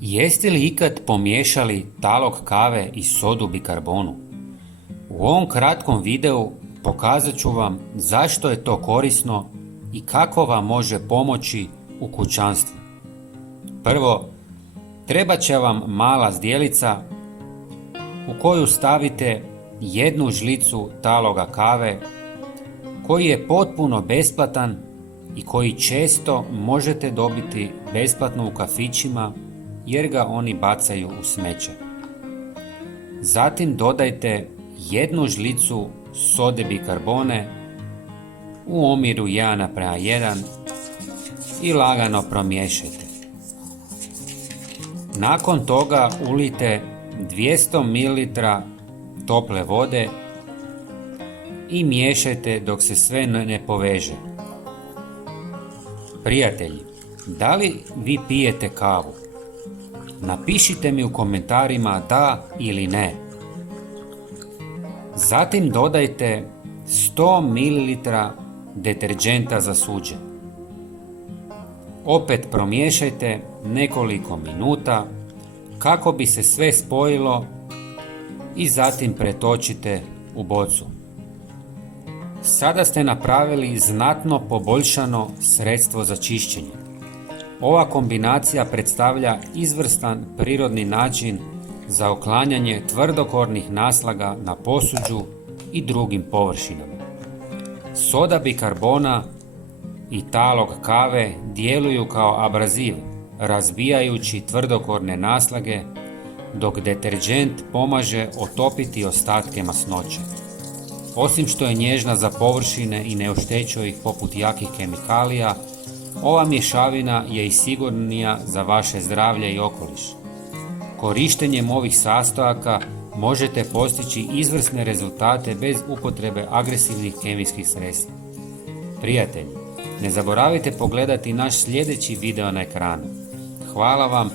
Jeste li ikad pomiješali talog kave i sodu bikarbonu? U ovom kratkom videu pokazat ću vam zašto je to korisno i kako vam može pomoći u kućanstvu. Prvo, trebat će vam mala zdjelica u koju stavite jednu žlicu taloga kave koji je potpuno besplatan i koji često možete dobiti besplatno u kafićima jer ga oni bacaju u smeće. Zatim dodajte jednu žlicu sode bikarbone u omjeru 1:1 i lagano promiješajte. Nakon toga ulijte 200 ml tople vode i miješajte dok se sve ne poveže. Prijatelji, da li vi pijete kavu? Napišite mi u komentarima da ili ne. Zatim dodajte 100 ml deterdženta za suđe. Opet promiješajte nekoliko minuta kako bi se sve spojilo i zatim pretočite u bocu. Sada ste napravili znatno poboljšano sredstvo za čišćenje. Ova kombinacija predstavlja izvrstan prirodni način za uklanjanje tvrdokornih naslaga na posuđu i drugim površinama. Soda bikarbona i talog kave djeluju kao abraziv, razbijajući tvrdokorne naslage, dok deterdžent pomaže otopiti ostatke masnoće. Osim što je nježna za površine i ne oštećuje ih poput jakih kemikalija, ova mješavina je i sigurnija za vaše zdravlje i okoliš. Korištenjem ovih sastojaka možete postići izvrsne rezultate bez upotrebe agresivnih kemijskih sredstva. Prijatelji, ne zaboravite pogledati naš sljedeći video na ekranu. Hvala vam